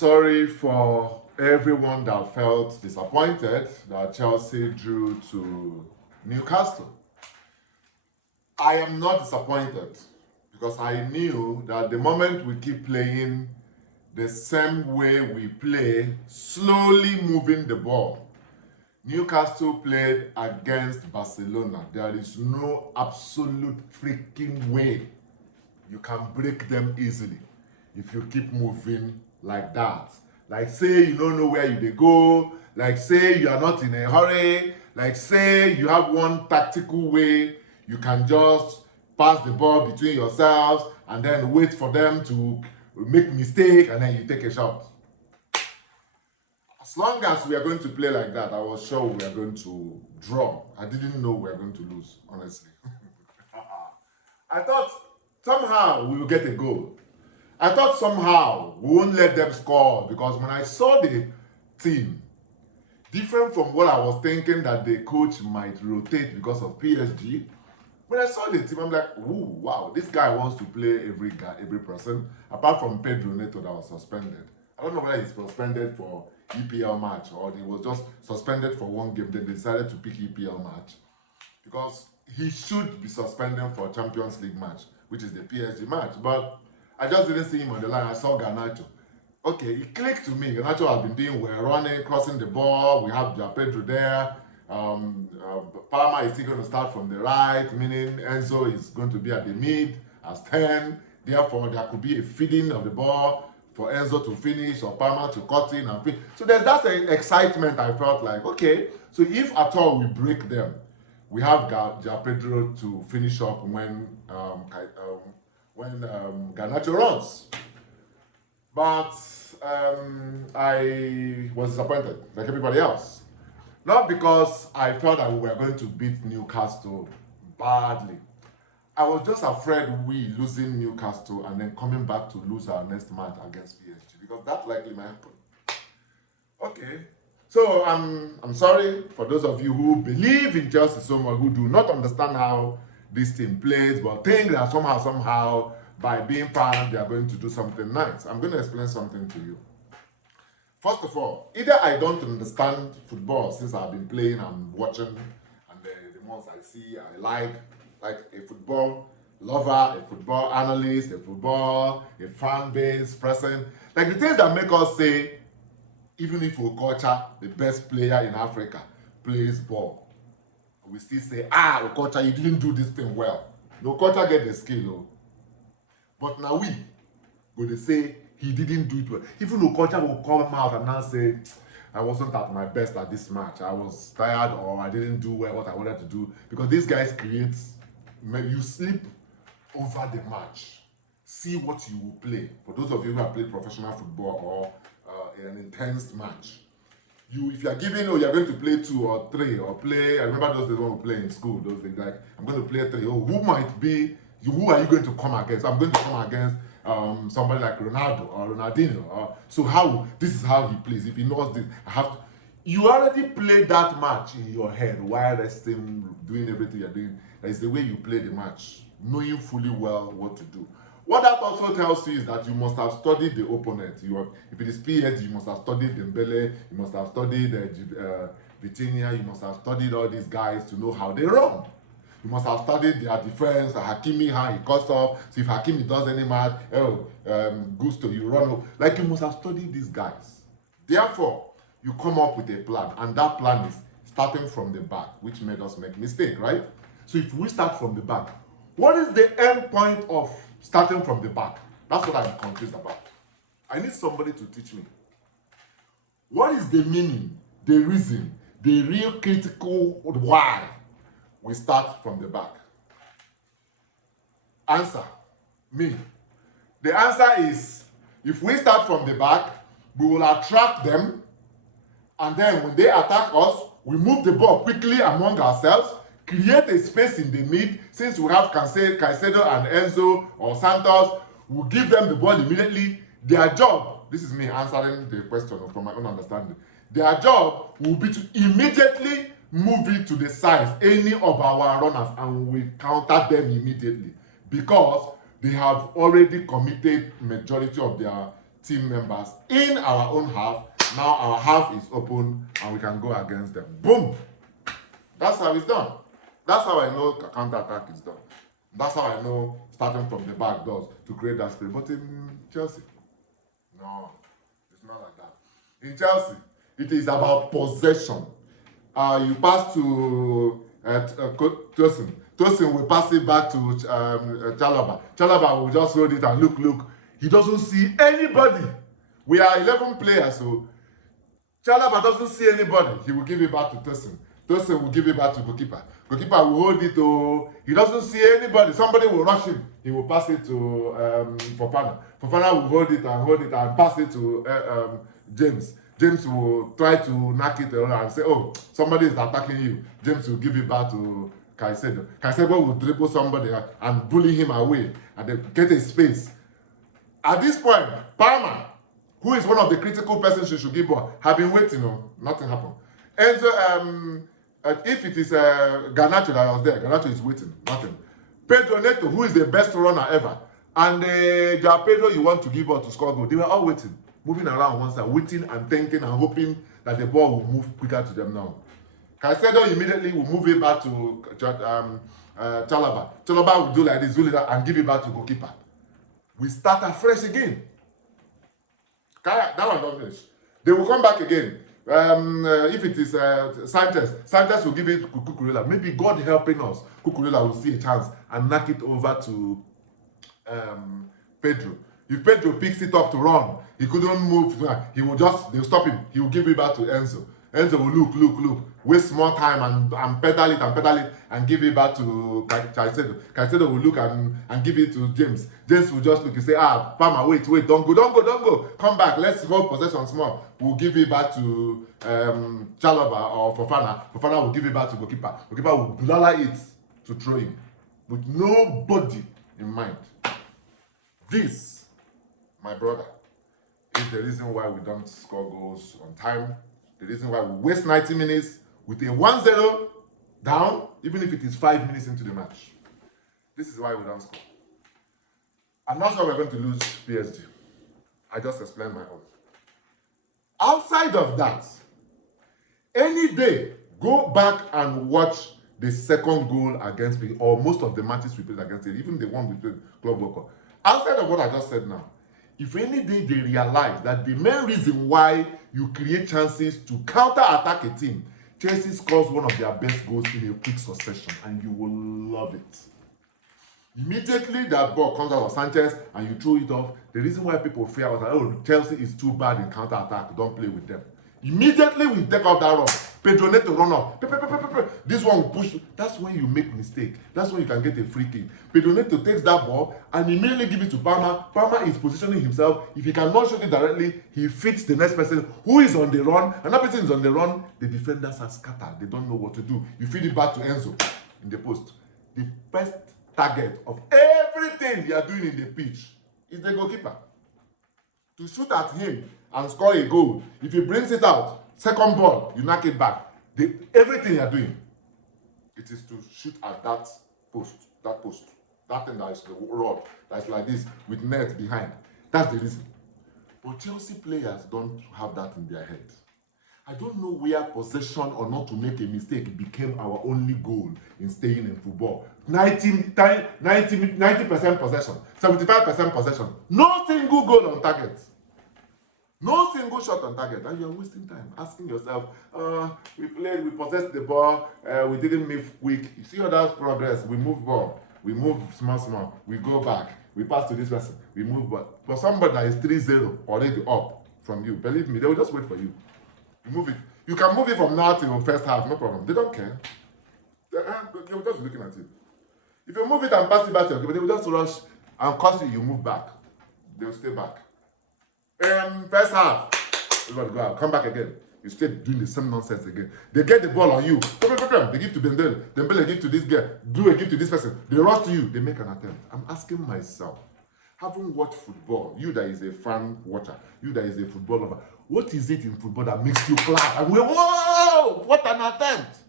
sorry for everyone that felt disappointed that Chelsea drew to Newcastle. I am not disappointed because I knew that the moment we keep playing the same way we play, slowly moving the ball, Newcastle played against Barcelona. There is no absolute freaking way you can break them easily if you keep moving like that. Like say you don't know where you go, like say you are not in a hurry, like say you have one tactical way you can just pass the ball between yourselves and then wait for them to make mistake and then you take a shot. As long as we are going to play like that, I was sure we are going to draw. I didn't know we were going to lose, honestly. I thought somehow we will get a goal. I thought somehow we won't let them score because when I saw the team, different from what I was thinking that the coach might rotate because of PSG, when I saw the team, I'm like, ooh, wow, this guy wants to play every guy, every person, apart from Pedro Neto that was suspended. I don't know whether he's suspended for EPL match or he was just suspended for one game. Then they decided to pick EPL match because he should be suspended for Champions League match, which is the PSG match. But I just didn't see him on the line. I saw Garnacho. Okay, it clicked to me. Garnacho has been doing well, running, crossing the ball. We have Pedro there. Palmer is still going to start from the right, meaning Enzo is going to be at the mid as 10. Therefore, there could be a feeding of the ball for Enzo to finish or Palmer to cut in and finish. So there's that excitement. I felt like, okay, so if at all we break them, we have Pedro to finish up when Garnacho runs. But I was disappointed, like everybody else. Not because I felt that we were going to beat Newcastle badly. I was just afraid we losing Newcastle and then coming back to lose our next match against PSG because that likely might happen. Okay, so I'm sorry for those of you who believe in Chelsea so much, who do not understand how this team plays, but think that somehow, by being fans, they are going to do something nice. I'm going to explain something to you. First of all, either I don't understand football since I've been playing and watching, and the ones I see I like a football lover, a football analyst, a fan base person, like the things that make us say, even if Okocha, the best player in Africa, plays ball, we still say, Okocha, you didn't do this thing well. No, Okocha get the skill, but now we go to say he didn't do it well. Even Okocha will come out and now say, I wasn't at my best at this match. I was tired or I didn't do well what I wanted to do. Because these guys create, you sleep over the match. See what you will play. For those of you who have played professional football or an intense match, if you are given, you're going to play 2 or 3 or play, I remember those days when we play in school, those days like, I'm going to play 3. Who might be, who are you going to come against? I'm going to come against somebody like Ronaldo or Ronaldinho. So this is how he plays. If he knows this, you already played that match in your head while resting, doing everything you're doing. That is the way you play the match, knowing fully well what to do. What that also tells you is that you must have studied the opponent. If it is PSG, you must have studied Dembele, you must have studied Vitinha, you must have studied all these guys to know how they run. You must have studied their defense, Hakimi, how he cuts off. So if Hakimi does any match, Gusto, you run. Like you must have studied these guys. Therefore, you come up with a plan, and that plan is starting from the back, which made us make mistake, right? So if we start from the back, what is the end point of starting from the back? That's what I'm confused about. I need somebody to teach me. What is the meaning, the reason, the real critical why we start from the back? Answer, me. The answer is, if we start from the back, we will attract them, and then when they attack us, we move the ball quickly among ourselves, create a space in the mid. Since we have Caicedo and Enzo or Santos, we'll give them the ball immediately. Their job, this is me answering the question from my own understanding, their job will be to immediately move it to the sides, any of our runners, and we counter them immediately because they have already committed majority of their team members in our own half. Now our half is open and we can go against them. Boom! That's how it's done. That's how I know counter-attack is done. That's how I know starting from the back doors to create that spirit. But in Chelsea, no, it's not like that. In Chelsea, it is about possession. You pass to Tosin. Tosin will pass it back to Chalaba. Chalaba will just hold it and look. He doesn't see anybody. We are 11 players, so Chalaba doesn't see anybody. He will give it back to Tosin. Tosin will give it back to goalkeeper. Goalkeeper will hold it to. He doesn't see anybody. Somebody will rush him. He will pass it to Fofana. Fofana will hold it and pass it to James. James will try to knock it around and say, oh, somebody is attacking you. James will give it back to Caicedo. Caicedo will dribble somebody and bully him away and then get a space. At this point, Palmer, who is one of the critical persons she should give ball, have been waiting. Nothing happened. And so, if it is Garnacho that was there, Garnacho is waiting. Nothing. Pedro Neto, who is the best runner ever, and Pedro you want to give ball to score goal, they were all waiting. Moving around one side, waiting and thinking and hoping that the ball will move quicker to them now. Caicedo immediately will move it back to Chalaba. Chalaba will do like this, and give it back to goalkeeper. We start afresh again. That one don't finish. They will come back again. If it is Sanchez will give it to Cucurella. Maybe God helping us, Cucurella will see a chance and knock it over to Pedro. If Pedro picks it up to run, he couldn't move. They'll stop him. He will give it back to Enzo. Enzo will look, waste more time and pedal it and give it back to Caicedo. Caicedo will look and give it to James. James will just look and say, Palmer, wait, don't go. Come back, let's hold possession small. We'll give it back to Chalaba or Fofana. Fofana will give it back to goalkeeper. Goalkeeper will blala it to throw him with nobody in mind. This, my brother, is the reason why we don't score goals on time. The reason why we waste 90 minutes with a 1-0 down, even if it is 5 minutes into the match. This is why we don't score. I'm not sure we're going to lose PSG. I just explained my own. Outside of that, any day, go back and watch the second goal against me, or most of the matches we played against it, even the one we played Club World Cup. Outside of what I just said now, if any day they realize that the main reason why you create chances to counter-attack a team, Chelsea scores one of their best goals in a quick succession, and you will love it. Immediately that ball comes out of Sanchez and you throw it off, the reason why people fear was that, oh, Chelsea is too bad in counter-attack, don't play with them. Immediately we take out that run. Pedro Neto run off. This one will push. That's when you make mistake. That's when you can get a free kick. Pedro Neto takes that ball and immediately gives it to Palmer. Palmer is positioning himself. If he cannot shoot it directly, he fits the next person who is on the run. Another person is on the run. The defenders are scattered. They don't know what to do. You feed it back to Enzo in the post. The first target of everything they are doing in the pitch is the goalkeeper. To shoot at him and score a goal. If he brings it out, second ball, you knock it back. Everything you are doing, it is to shoot at that post. That thing that is the rod, that's like this, with net behind. That's the reason. But Chelsea players don't have that in their head. I don't know where possession or not to make a mistake became our only goal in staying in football. 90% possession, 75% possession. No single goal on target. No single shot on target, and you're wasting time asking yourself, we played, we possessed the ball, we didn't move quick. You see all that progress, we move ball, we move small, we go back, we pass to this person, we move ball. For somebody that is 3-0 already up from you, believe me, they will just wait for you. You move it. You can move it from now till first half, no problem. They don't care. They will just be looking at you. If you move it and pass it back to your keeper, they will just rush and cause you move back. They will stay back. First half, everybody go out, come back again. You stay doing the same nonsense again. They get the ball on you. They give to Dembele. Dembele give to this guy. Do a give to this person. They rush to you. They make an attempt. I'm asking myself, having watched football, you that is a fan watcher, you that is a football lover, what is it in football that makes you clap and go, whoa, what an attempt?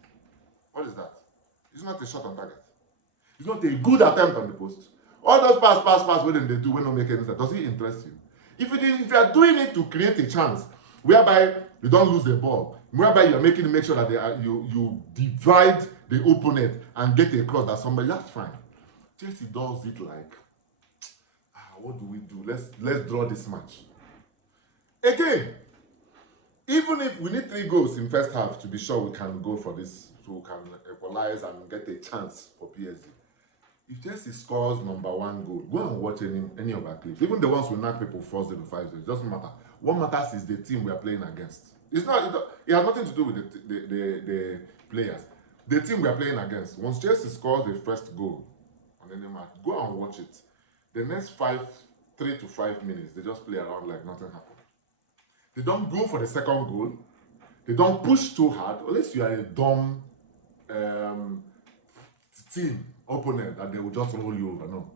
What is that? It's not a shot on target. It's not a good attempt on the post. All those pass, what then they do when they make any sense? Does it interest you? If you are doing it to create a chance, whereby you don't lose the ball, whereby you are make sure that you divide the opponent and get a cross that somebody, that's fine. Chelsea does it like, what do we do? Let's draw this match. Again, even if we need 3 goals in first half to be sure we can go for this, so we can equalize and get a chance for PSG. If Chelsea scores number 1 goal, go and watch any of our clips. Even the ones we knock people 4-0, 5-0, it doesn't matter. What matters is the team we are playing against. It has nothing to do with the players. The team we are playing against. Once Chelsea scores the first goal on any match, go and watch it. The next 3 to 5 minutes, they just play around like nothing happened. They don't go for the second goal. They don't push too hard, unless you are a dumb team opponent that they will just roll you over. No.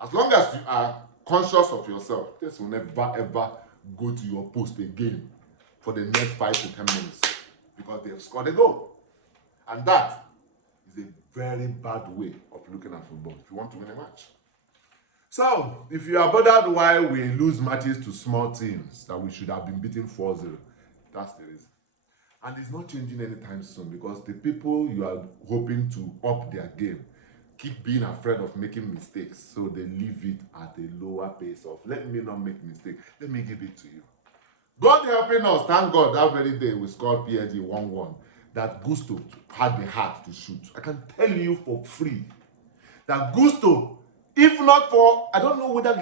As long as you are conscious of yourself, this will never ever go to your post again for the next 5 to 10 minutes because they have scored a goal. And that is a very bad way of looking at football if you want to win a match. So, if you are bothered why we lose matches to small teams that we should have been beating 4-0, that's the reason. And it's not changing anytime soon because the people you are hoping to up their game keep being afraid of making mistakes, so they leave it at a lower pace of, let me not make mistakes, let me give it to you. God helping us, thank God, that very day we scored PSG 1-1, that Gusto had the heart to shoot. I can tell you for free that Gusto, if not for, I don't know whether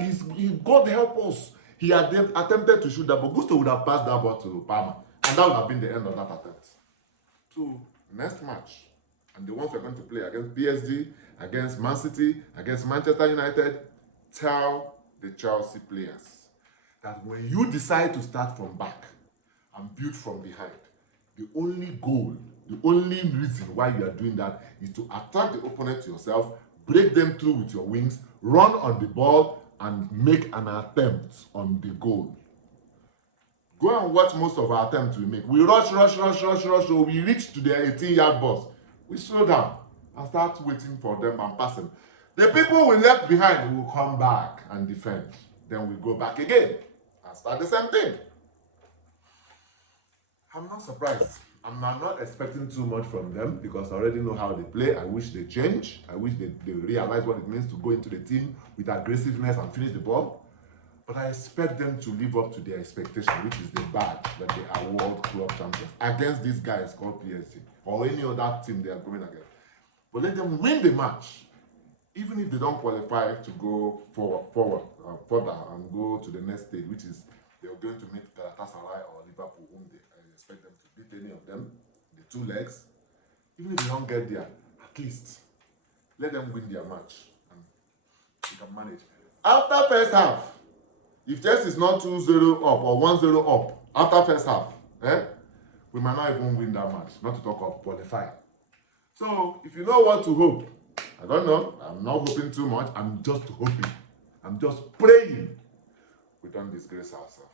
God help us, he had attempted to shoot that, but Gusto would have passed that ball to Palmer, and that would have been the end of that attempt. So, next match, and the ones we're going to play against PSG, against Man City, against Manchester United, tell the Chelsea players that when you decide to start from back and build from behind, the only goal, the only reason why you are doing that is to attack the opponent yourself, break them through with your wings, run on the ball, and make an attempt on the goal. Go and watch most of our attempts we make. We rush, so we reach to the 18-yard box. We slow down and start waiting for them and passing. The people we left behind will come back and defend. Then we go back again and start the same thing. I'm not surprised. I'm not expecting too much from them because I already know how they play. I wish they change. I wish they realize what it means to go into the team with aggressiveness and finish the ball. But I expect them to live up to their expectation, which is the badge that they are World Club Champions against these guys called PSG or any other team they are going against. But let them win the match, even if they don't qualify to go further and go to the next stage, which is they're going to meet Galatasaray or Liverpool, whom I expect them to beat any of them, the 2 legs. Even if they don't get there, at least let them win their match and we can manage. After first half, if Chelsea is not 2-0 up or 1-0 up after first half, we might not even win that match, not to talk of qualifying. So, if you know what to hope, I don't know, I'm not hoping too much, I'm just hoping, I'm just praying we don't disgrace ourselves.